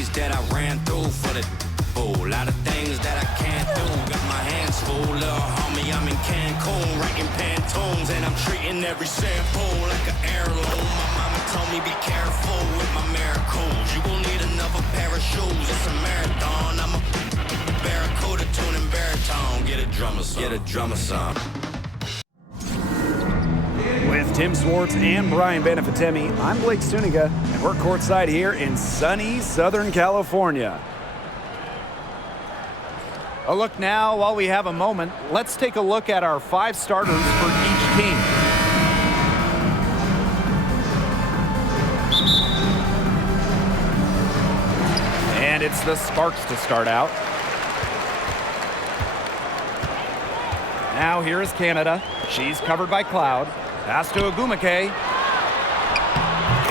journeys that I ran through for the fool. A lot of things that I can't do. Got my hands full, little homie. I'm in Cancun, writing Pantones, and I'm treating every sample like an heirloom. My mama told me be careful with my miracles. You gon' need another pair of shoes. It's a marathon. I'm a barracuda tuning baritone. Get a drummer song. Get a drummer song. With Tim Swartz and Brian Benefitemi, I'm Blake Suniga, and we're courtside here in sunny Southern California. A look now, while we have a moment, let's take a look at our 5 starters for each team. And it's the Sparks to start out. Now here is Canada. She's covered by Cloud. Pass to Ogumake.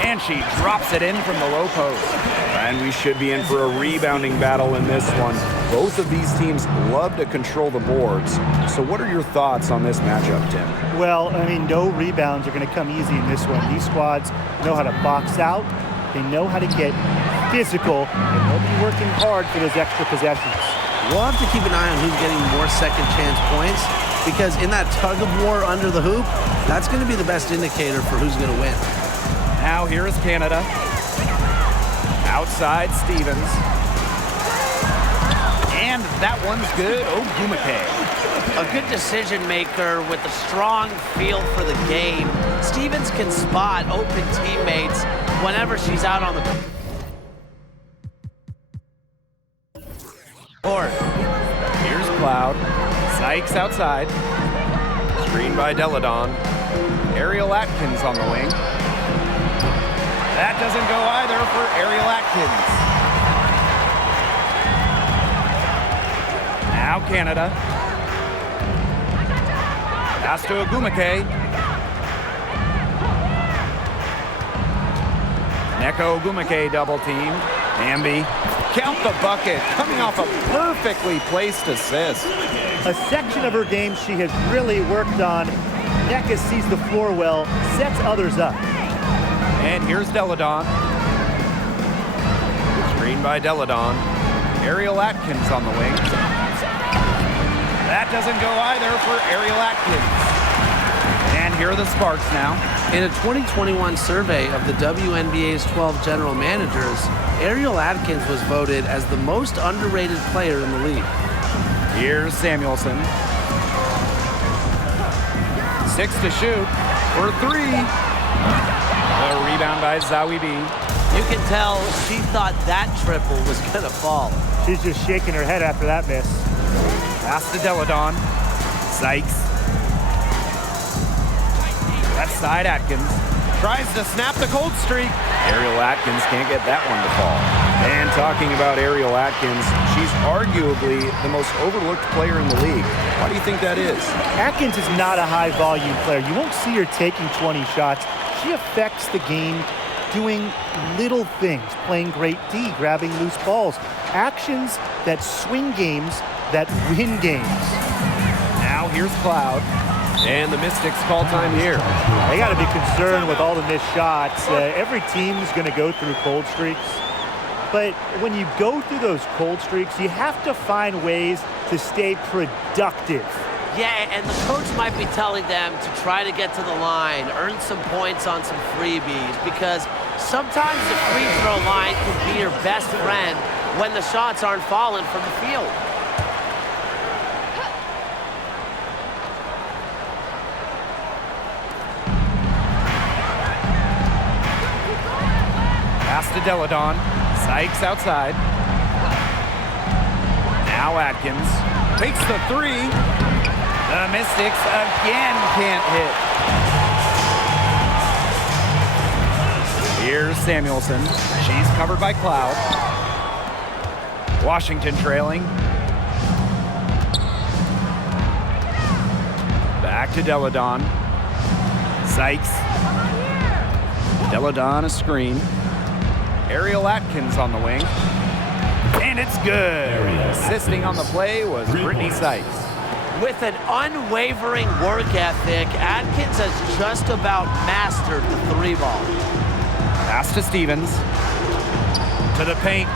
And she drops it in from the low post. And we should be in for a rebounding battle in this one. Both of these teams love to control the boards. So what are your thoughts on this matchup, Tim? Well, I mean, no rebounds are going to come easy in this one. These squads know how to box out. They know how to get physical, and they'll be working hard for those extra possessions. We'll have to keep an eye on who's getting more second chance points, because in that tug of war under the hoop, that's going to be the best indicator for who's going to win. Now here is Canada. Outside Stevens. And that one's good. Ogumake. A good decision maker with a strong feel for the game. Stevens can spot open teammates whenever she's out on the court. Here's Cloud. Sykes outside. Screen by Deladon. Ariel Atkins on the wing. That doesn't go either for Ariel Atkins. Now Canada. Pass to Ogumake. Neko Ogumake double team. Ambi. Count the bucket. Coming off a perfectly placed assist. A section of her game she has really worked on. Neka sees the floor well, sets others up. And here's Deladon. Screen by Deladon. Ariel Atkins on the wing. That doesn't go either for Ariel Atkins. And here are the Sparks now. In a 2021 survey of the WNBA's 12 general managers, Ariel Atkins was voted as the most underrated player in the league. Here's Samuelson. 6 to shoot for 3. A rebound by Zawi B. You can tell she thought that triple was going to fall. She's just shaking her head after that miss. Pass to Deladon. Sykes. Left side Atkins. Tries to snap the cold streak. Ariel Atkins can't get that one to fall. And talking about Ariel Atkins, she's arguably the most overlooked player in the league. Why do you think that is? Atkins is not a high-volume player. You won't see her taking 20 shots. She affects the game doing little things, playing great D, grabbing loose balls. Actions that swing games, that win games. Now here's Cloud. And the Mystics call time here. They got to be concerned with all the missed shots. Every team is going to go through cold streaks. But when you go through those cold streaks, you have to find ways to stay productive. Yeah, and the coach might be telling them to try to get to the line, earn some points on some freebies, because sometimes the free throw line can be your best friend when the shots aren't falling from the field. Pass to Deladon. Sykes outside. Now Atkins takes the 3. The Mystics again can't hit. Here's Samuelson. She's covered by Cloud. Washington trailing. Back to Deladon. Sykes. Deladon a screen. Ariel Atkins on the wing. And it's good. Assisting on the play was Brittany Sykes. With an unwavering work ethic, Atkins has just about mastered the 3-ball. Pass to Stevens. To the paint.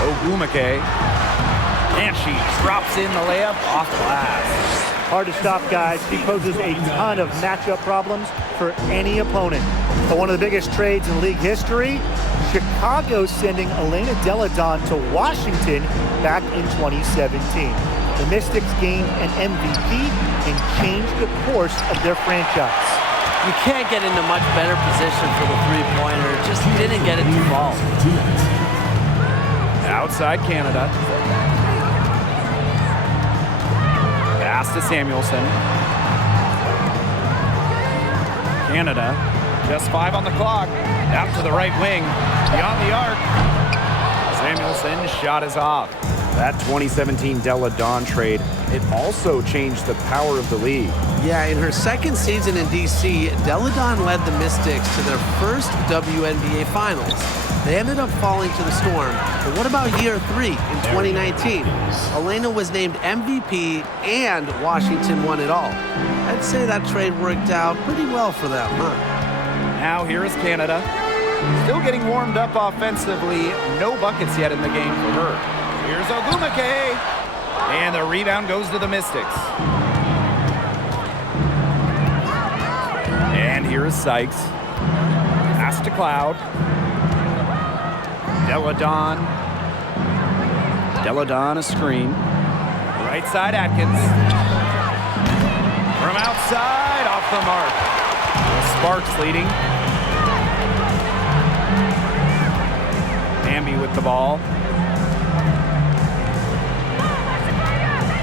Ogumake. And she drops in the layup off glass. Hard to stop, guys. She poses a ton of matchup problems for any opponent. But one of the biggest trades in league history, Chicago sending Elena Delle Donne to Washington back in 2017. The Mystics gained an MVP and changed the course of their franchise. You can't get into much better position for the three-pointer. Just didn't get it to fall. Outside Canada. Pass to Samuelson. Canada, just 5 on the clock. Out to the right wing, beyond the arc. Samuelson's shot is off. That 2017 Delle Donne trade, it also changed the power of the league. Yeah, in her second season in D.C., Delle Donne led the Mystics to their first WNBA Finals. They ended up falling to the Storm. But what about year 3 in 2019? Elena was named MVP and Washington won it all. I'd say that trade worked out pretty well for them, huh? Now here is Canada. Still getting warmed up offensively. No buckets yet in the game for her. Here's Ogumake. And the rebound goes to the Mystics. And here is Sykes. Pass to Cloud. Delle Donne. Delle Donne a screen. Right side Atkins. From outside, off the mark. Sparks leading. Bambi with the ball.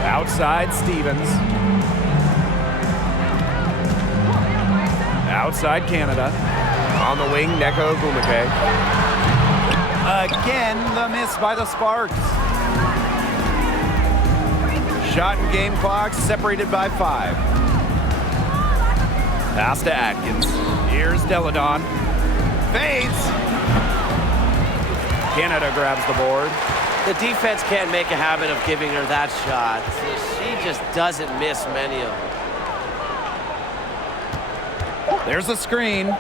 Outside Stevens. Outside Canada. On the wing, Neko Ogumake. Again, the miss by the Sparks. Shot and game clock separated by 5. Pass to Atkins. Here's Delle Donne. Fades. Canada grabs the board. The defense can't make a habit of giving her that shot. She just doesn't miss many of them. There's a screen.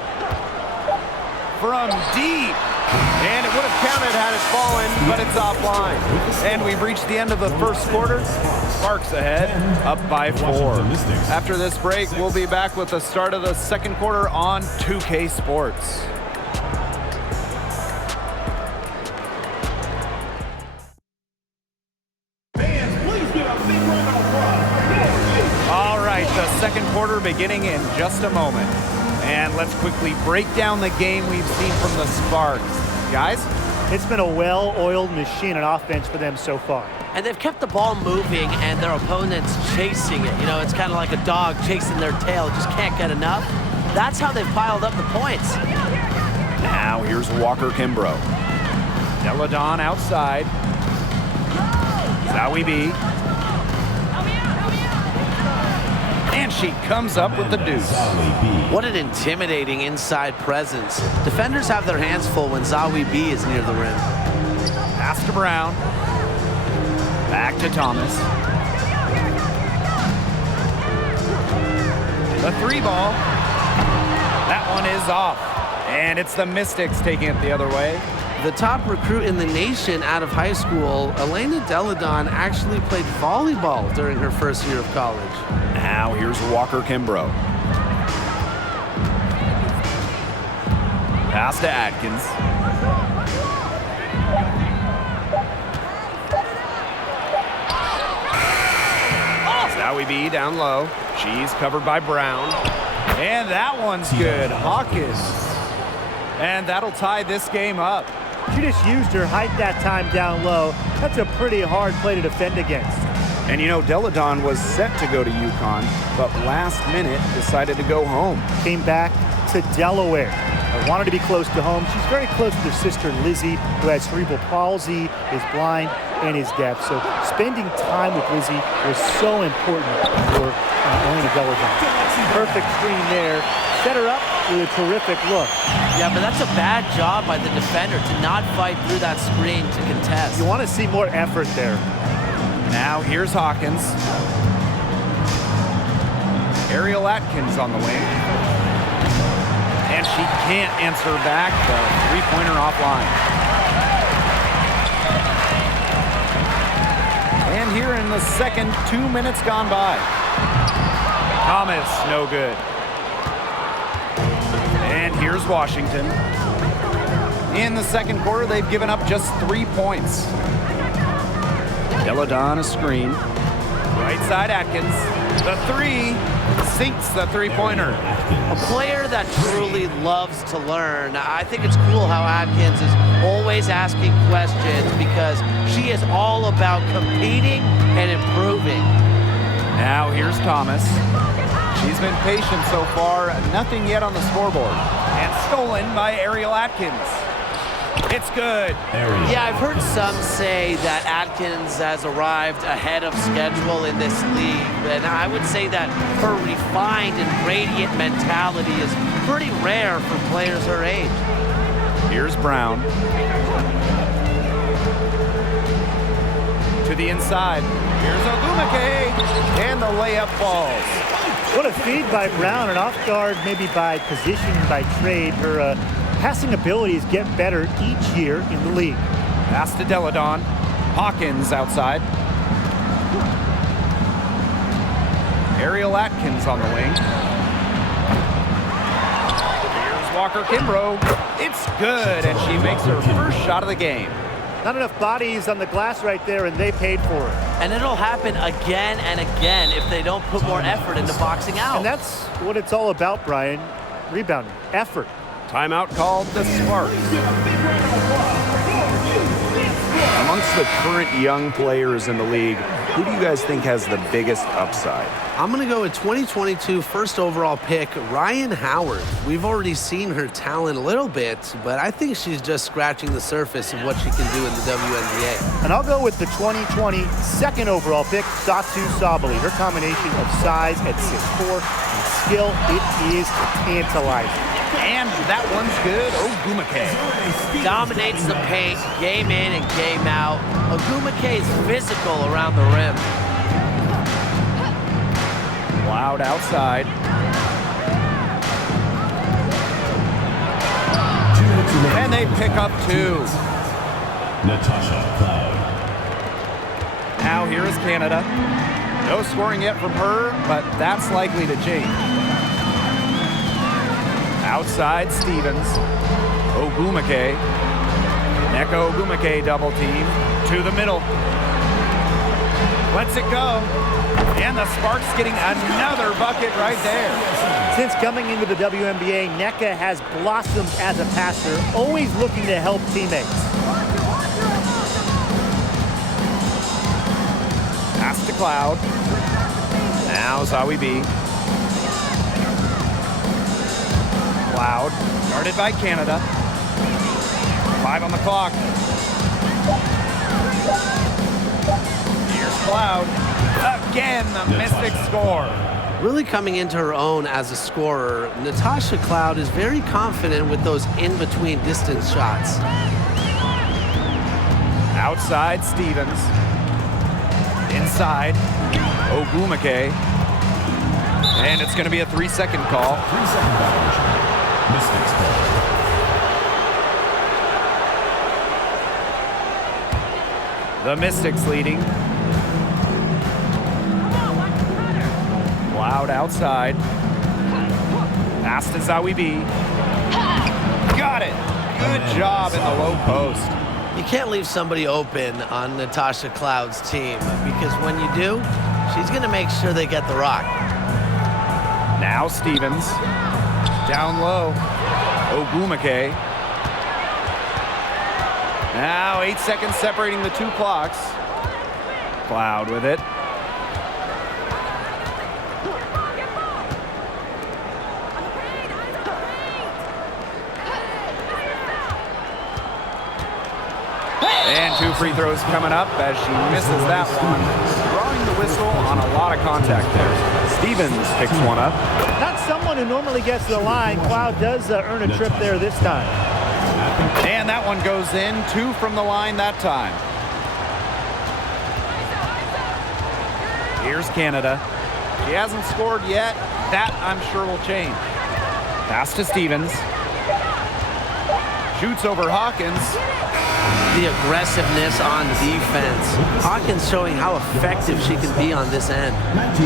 From deep. And it would have counted had it fallen, but it's offline. And we've reached the end of the first quarter. Sparks ahead, up by 4. After this break, we'll be back with the start of the second quarter on 2K Sports. All right, the second quarter beginning in just a moment. And let's quickly break down the game we've seen from the Sparks. Guys? It's been a well-oiled machine on offense for them so far. And they've kept the ball moving and their opponents chasing it. You know, it's kind of like a dog chasing their tail, just can't get enough. That's how they've piled up the points. Now here's Walker Kimbrough. Delle Donne outside. Zowie B. And she comes up with the deuce. What an intimidating inside presence. Defenders have their hands full when Zowie B is near the rim. Pass to Brown. Back to Thomas. The 3 ball. That one is off. And it's the Mystics taking it the other way. The top recruit in the nation out of high school, Elena Delle Donne, actually played volleyball during her first year of college. Now here's Walker Kimbrough. Pass to Atkins. Zowie B down low. She's covered by Brown. And that one's good. Hawkins. And that'll tie this game up. She just used her height that time down low. That's a pretty hard play to defend against. And you know, Delle Donne was set to go to UConn, but last minute decided to go home. Came back to Delaware. Wanted to be close to home. She's very close to her sister Lizzie, who has cerebral palsy, is blind, and is deaf. So spending time with Lizzie was so important for Elena Delle Donne. Perfect screen there. Set her up with a terrific look. Yeah, but that's a bad job by the defender to not fight through that screen to contest. You want to see more effort there. Now here's Hawkins. Ariel Atkins on the wing. And she can't answer back. The 3-pointer offline. And here in the second, 2 minutes gone by. Thomas, no good. And here's Washington. In the second quarter, they've given up just 3 points. Deladon, a screen. Right side, Atkins. The three sinks the three-pointer. A player that truly loves to learn. I think it's cool how Atkins is always asking questions because she is all about competing and improving. Now here's Thomas. She's been patient so far, nothing yet on the scoreboard. And stolen by Ariel Atkins. It's good. Yeah, I've heard some say that Atkins has arrived ahead of schedule in this league, and I would say that her refined and radiant mentality is pretty rare for players her age. Here's Brown. To the inside. Here's Ogumake. And the layup falls. What a feed by Brown, and off guard maybe by position, by trade. Her passing abilities get better each year in the league. Pass to Deladon. Hawkins outside. Ariel Atkins on the wing. Here's Walker Kimbrough. It's good, and she makes her first shot of the game. Not enough bodies on the glass right there, and they paid for it. And it'll happen again and again if they don't put more effort into boxing out. And that's what it's all about, Brian. Rebounding, effort. Timeout called the Sparks. Amongst the current young players in the league, who do you guys think has the biggest upside? I'm going to go with 2022 first overall pick, Ryan Howard. We've already seen her talent a little bit, but I think she's just scratching the surface of what she can do in the WNBA. And I'll go with the 2020 second overall pick, Satu Sabali. Her combination of size at 6'4" and skill, it is tantalizing. And that one's good. Ogumake. Dominates the paint, game in and game out. Ogumake is physical around the rim. Loud outside. And they pick up two. Natasha Cloud. Now here is Canada. No scoring yet from her, but that's likely to change. Outside Stevens. Ogumake. Neko Ogumake double team. To the middle. Lets it go. And the Sparks getting another bucket right there. Since coming into the WNBA, Nneka has blossomed as a passer, always looking to help teammates. Pass to Cloud. Now Zawi B. Cloud, guarded by Canada. 5 on the clock. Here's Cloud. Again, the Mystics score. Really coming into her own as a scorer, Natasha Cloud is very confident with those in-between distance shots. Outside Stevens. Inside Ogumake. And it's going to be a 3-second call. 3-second violation. Mystics ball. The Mystics leading. Cloud outside. Pass to Zawi B. Got it. Good job in the low post. You can't leave somebody open on Natasha Cloud's team because when you do, she's going to make sure they get the rock. Now Stevens. Down low. Ogumake. Now 8 seconds separating the two clocks. Cloud with it. And 2 free throws coming up as she misses that one. Drawing the whistle on a lot of contact there. Stevens picks one up. Not someone who normally gets to the line. Cloud does earn a trip there this time. And that one goes in. 2 from the line that time. Here's Canada. She hasn't scored yet. That, I'm sure, will change. Pass to Stevens. Shoots over Hawkins. The aggressiveness on defense. Hawkins showing how effective she can be on this end.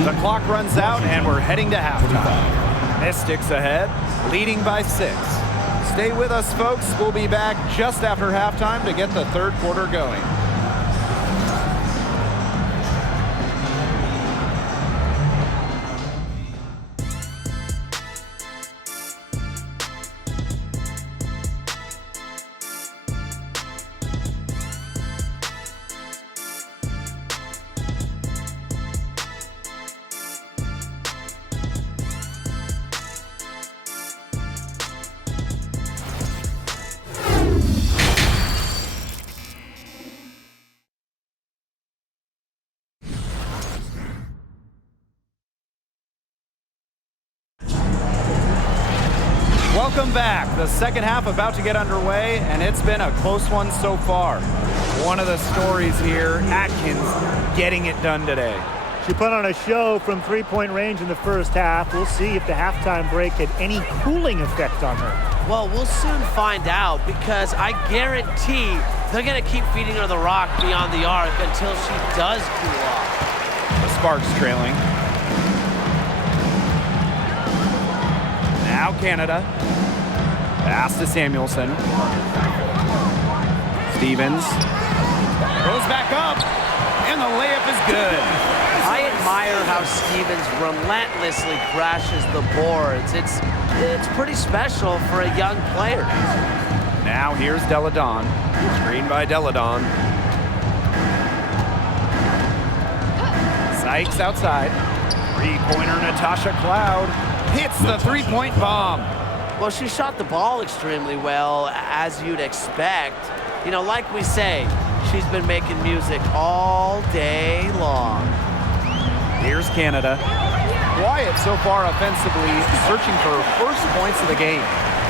The clock runs out, and we're heading to halftime. Mystics ahead, leading by 6. Stay with us, folks. We'll be back just after halftime to get the third quarter going. Welcome back. The second half about to get underway, and it's been a close one so far. One of the stories here, Atkins getting it done today. She put on a show from three-point range in the first half. We'll see if the halftime break had any cooling effect on her. Well, we'll soon find out, because I guarantee they're going to keep feeding her the rock beyond the arc until she does cool off. The Sparks trailing. Now Canada. Pass to Samuelson. Stevens. Goes back up, and the layup is good. I admire how Stevens relentlessly crashes the boards. It's pretty special for a young player. Now here's Deladon. Screen by Deladon. Sykes outside. Three-pointer Natasha Cloud hits the three-point bomb. Well, she shot the ball extremely well, as you'd expect. You know, like we say, she's been making music all day long. Here's Canada. Quiet so far offensively, searching for her first points of the game.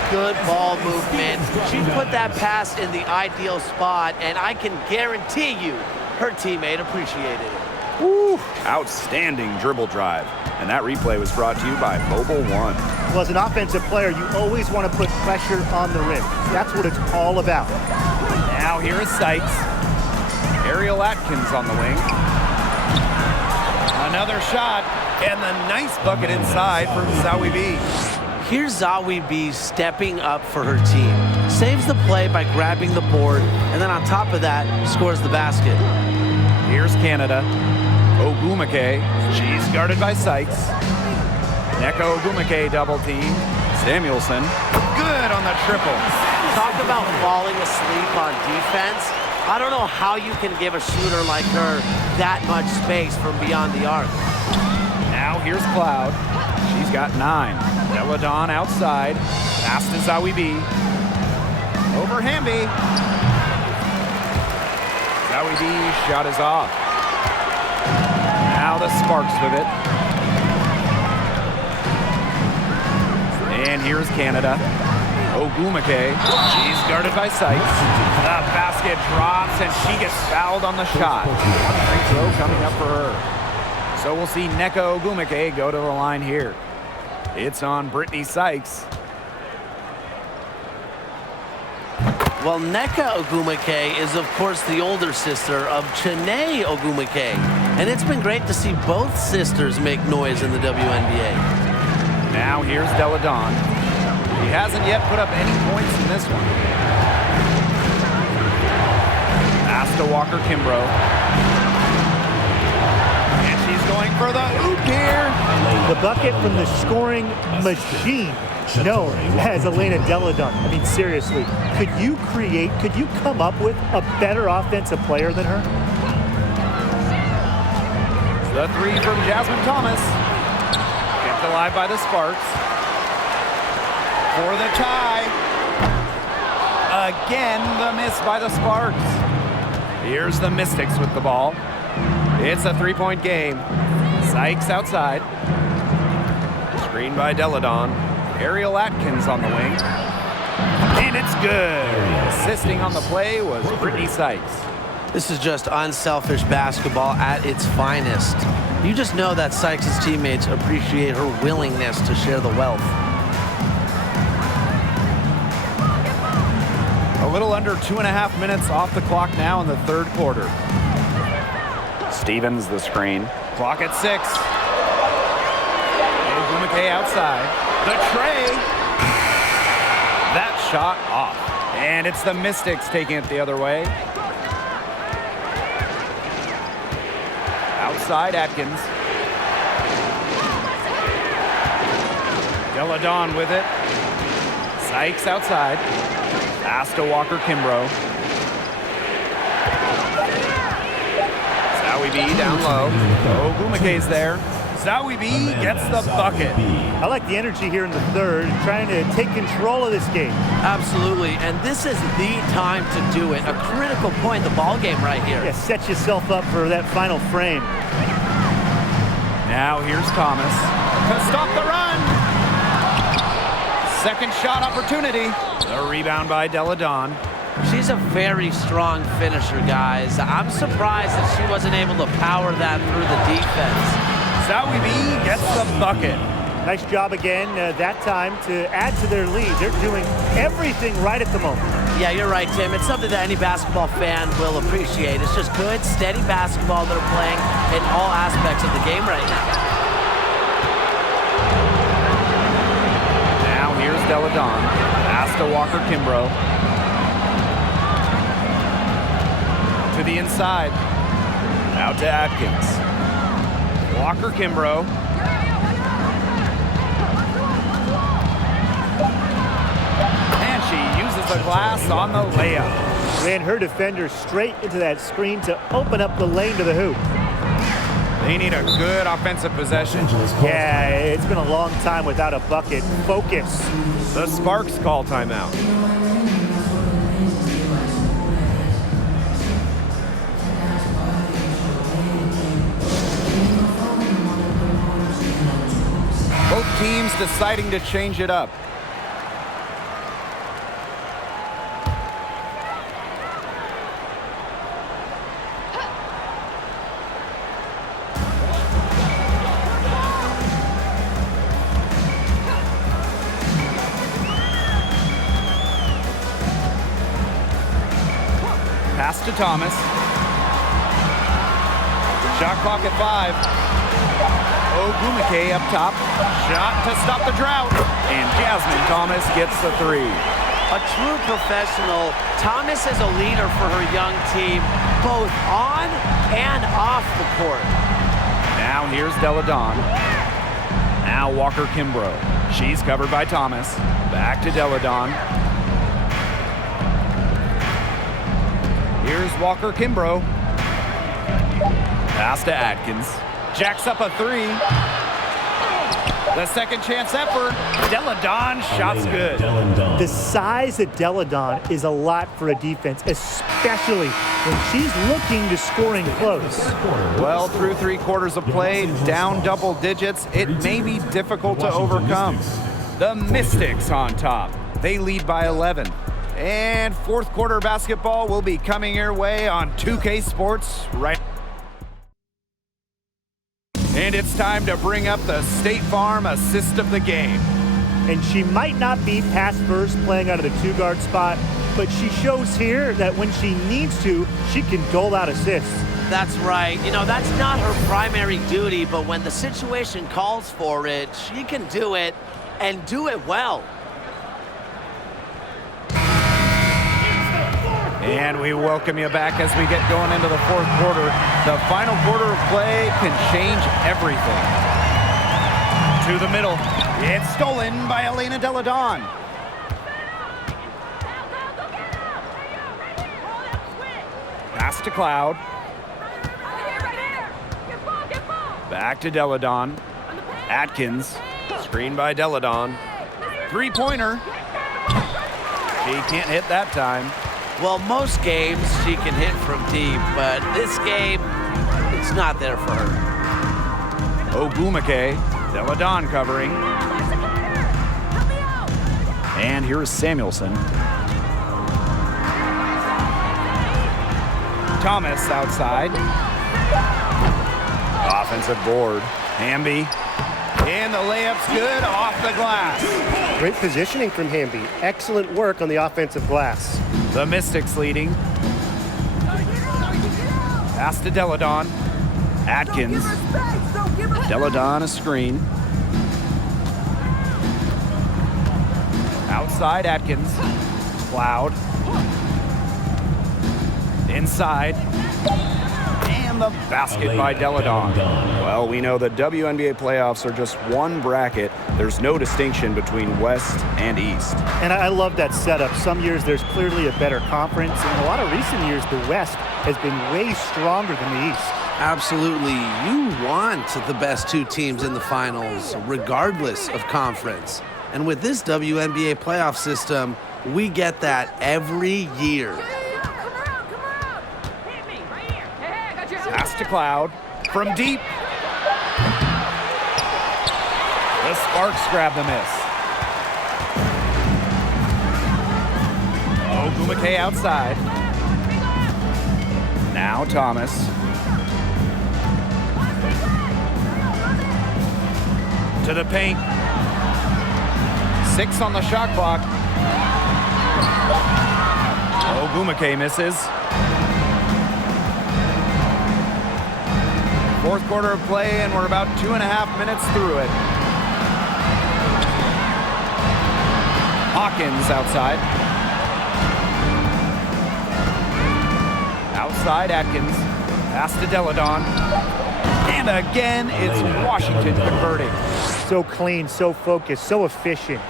Good ball movement. She put that pass in the ideal spot, and I can guarantee you her teammate appreciated it. Woo! Outstanding dribble drive. And that replay was brought to you by Mobile One. Well, as an offensive player, you always want to put pressure on the rim. That's what it's all about. Now here is Sykes. Ariel Atkins on the wing. Another shot, and the nice bucket inside from Zawi B. Here's Zawi B stepping up for her team. Saves the play by grabbing the board, and then on top of that, scores the basket. Here's Canada. Ogumake. She's guarded by Sykes. Neko Ogumake double team. Samuelson. Good on the triple. Talk about falling asleep on defense. I don't know how you can give a shooter like her that much space from beyond the arc. Now here's Cloud. She's got 9. Deladon outside. Pass to Zawi B. Over Hamby. Zawi B's shot is off. Now the Sparks with it. And here's Canada. Ogumake. She's guarded by Sykes. The basket drops, and she gets fouled on the shot. Free throw coming up for her. So we'll see Neko Ogumake go to the line here. It's on Brittany Sykes. Well, Nneka Ogumake is, of course, the older sister of Chiney Ogumake. And it's been great to see both sisters make noise in the WNBA. Now here's Deladon. He hasn't yet put up any points in this one. Pass to Walker Kimbrough. And she's going for the oop here. The bucket from the scoring machine known as Elena Deladon. I mean, seriously, could you come up with a better offensive player than her? The three from Jasmine Thomas. Kept alive by the Sparks. For the tie. Again, the miss by the Sparks. Here's the Mystics with the ball. It's a three-point game. Sykes outside. Screen by Deladon. Ariel Atkins on the wing. And it's good. Assisting on the play was Brittany Sykes. This is just unselfish basketball at its finest. You just know that Sykes' teammates appreciate her willingness to share the wealth. A little under 2.5 minutes off the clock now in the third quarter. Stevens the screen. Clock at 6. Ogumake outside. The tray. That shot off. And it's the Mystics taking it the other way. Outside Atkins. Deladon with it. Sykes outside. Pass to Walker Kimbrough. Zowie B down low. Ogumake's there. Zowie B gets the bucket. I like the energy here in the third, trying to take control of this game. Absolutely, and this is the time to do it. A critical point in the ball game right here. Yeah, set yourself up for that final frame. Now here's Thomas to stop the run. Second shot opportunity. The rebound by Deladon. She's a very strong finisher, guys. I'm surprised that she wasn't able to power that through the defense. Zowie B gets the bucket. Nice job again that time to add to their lead. They're doing everything right at the moment. Yeah, you're right, Tim. It's something that any basketball fan will appreciate. It's just good, steady basketball they're playing in all aspects of the game right now. Now here's Deladon. Pass to Walker Kimbrough. To the inside. Out to Atkins. Walker Kimbrough. And she uses the glass on the layup. Ran her defender straight into that screen to open up the lane to the hoop. They need a good offensive possession. Yeah, it's been a long time without a bucket. Focus. The Sparks call timeout. Both teams deciding to change it up. Pass to Thomas. Shot clock at 5. Ogumake up top. Shot to stop the drought. And Jasmine Thomas gets the 3. A true professional, Thomas is a leader for her young team, both on and off the court. Now here's Deladon. Now Walker Kimbrough. She's covered by Thomas. Back to Deladon. Here's Walker Kimbrough. Pass to Atkins. Jacks up a 3. The second chance effort. Deladon shot's good. The size of Deladon is a lot for a defense, especially when she's looking to scoring close. Well, through 3 quarters of play, down double digits, it may be difficult to overcome. The Mystics on top. They lead by 11. And fourth quarter basketball will be coming your way on 2K Sports right. And it's time to bring up the State Farm assist of the game. And she might not be pass first playing out of the 2-guard spot, but she shows here that when she needs to, she can dole out assists. That's right. You know, that's not her primary duty, but when the situation calls for it, she can do it and do it well. And we welcome you back as we get going into the fourth quarter. The final quarter of play can change everything. To the middle. It's stolen by Elena Deladon. Pass to Cloud. Back to Deladon. Atkins. Screen by Deladon. Three-pointer. She can't hit that time. Well, most games she can hit from deep, but this game, it's not there for her. Ogumake, Deladon covering. And here's Samuelson. Thomas outside. Offensive board. Hamby. And the layup's good off the glass. Great positioning from Hamby. Excellent work on the offensive glass. The Mystics leading. Pass to Deladon. Atkins. Deladon a screen. Outside Atkins. Cloud. Inside. And the basket by Deladon. Well, we know the WNBA playoffs are just one bracket. There's no distinction between West and East. And I love that setup. Some years there's clearly a better conference. In a lot of recent years, the West has been way stronger than the East. Absolutely. You want the best two teams in the finals, regardless of conference. And with this WNBA playoff system, we get that every year. Pass to Cloud. From deep. The Sparks grab the miss. Ogumake outside. Now Thomas. To the paint. 6 on the shot clock. Ogumake misses. Fourth quarter of play, and we're about 2.5 minutes through it. Hawkins outside. Outside Atkins. Pass to Deladon. And again, it's Washington converting. So clean, so focused, so efficient.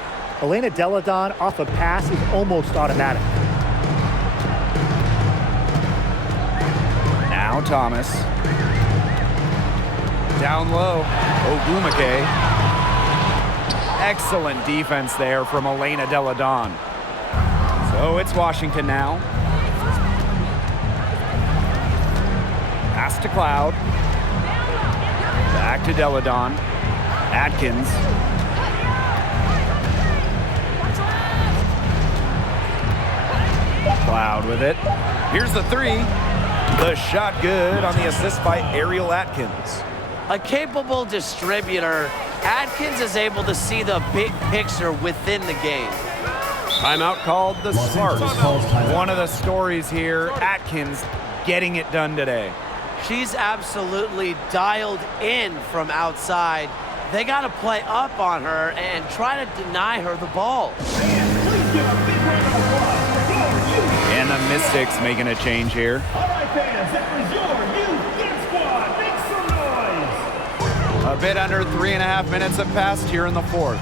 Elena Deladon off a pass is almost automatic. Now Thomas. Down low, Ogumake. Excellent defense there from Elena Deladon. So it's Washington now. Pass to Cloud. Back to Deladon. Atkins. Cloud with it. Here's the three. The shot good on the assist by Ariel Atkins. A capable distributor, Atkins is able to see the big picture within the game. Timeout called the Los Sparks. Angeles calls timeout. One of the stories here, Atkins getting it done today. She's absolutely dialed in from outside. They got to play up on her and try to deny her the ball. And the Mystics making a change here. All right, fans, that was your youth dance squad. Make some noise. A bit under 3.5 minutes have passed here in the fourth.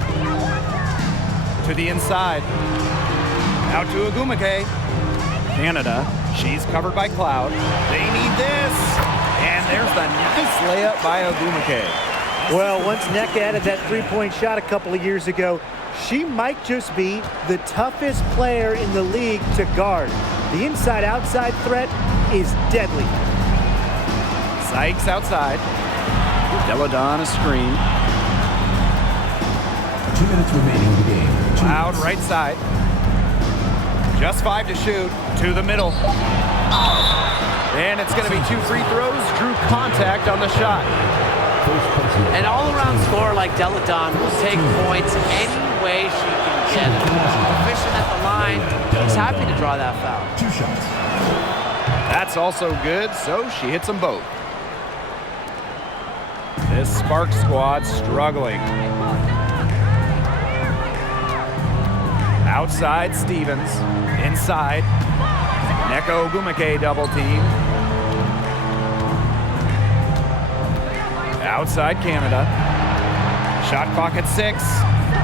To the inside. Out to Ogumake. Canada. She's covered by Cloud. They need this. And there's the nice layup by Ogumake. Well, once NECA added that three-point shot a couple of years ago, she might just be the toughest player in the league to guard. The inside-outside threat is deadly. Sykes outside. Deladon a screen. 2 minutes remaining in the game. Cloud right side. Just 5 to shoot. To the middle. And it's going to be 2 free throws. Drew contact on the shot. An all-around scorer like Deladon will take points any way she can get it. Efficient at the line. He's happy to draw that foul. 2 shots. That's also good, so she hits them both. This Sparks squad struggling. Outside Stevens. Inside. Neko Ogumake double team. Outside Canada. Shot clock at 6.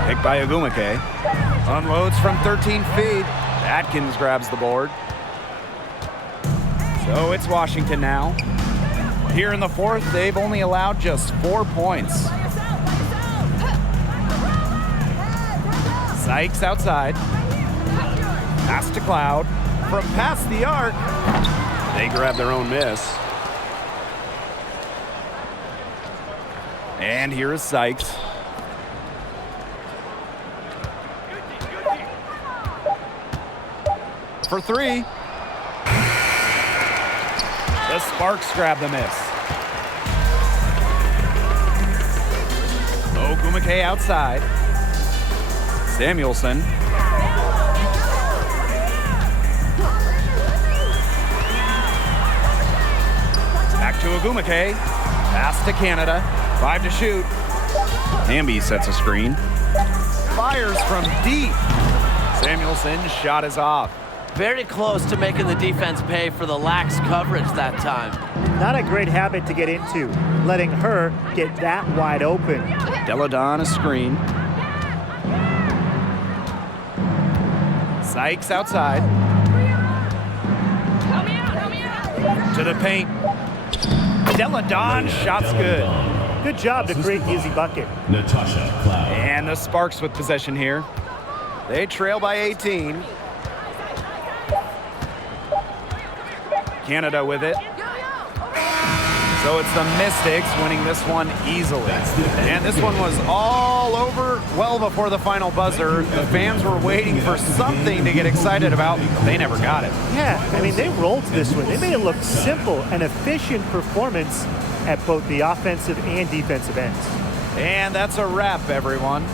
Picked by Ogumake. Unloads from 13 feet. Atkins grabs the board. So it's Washington now. Here in the fourth, they've only allowed just 4 points. Sykes outside. Pass to Cloud. From past the arc, they grab their own miss. And here is Sykes. For 3. The Sparks grab the miss. Ogumake outside. Samuelson. Back to Agumake. Pass to Canada. 5 to shoot. Hamby sets a screen. Fires from deep. Samuelson's shot is off. Very close to making the defense pay for the lax coverage that time. Not a great habit to get into, letting her get that wide open. Deladon a screen. Sykes outside. To the paint. Deladon, shot's good. Good job to create the easy bucket. Natasha Cloud. And the Sparks with possession here. They trail by 18. Canada with it. So it's the Mystics winning this one easily. And this one was all over well before the final buzzer. The fans were waiting for something to get excited about. They never got it. Yeah, I mean, they rolled this one. They made it look simple and efficient performance at both the offensive and defensive ends. And that's a wrap, everyone.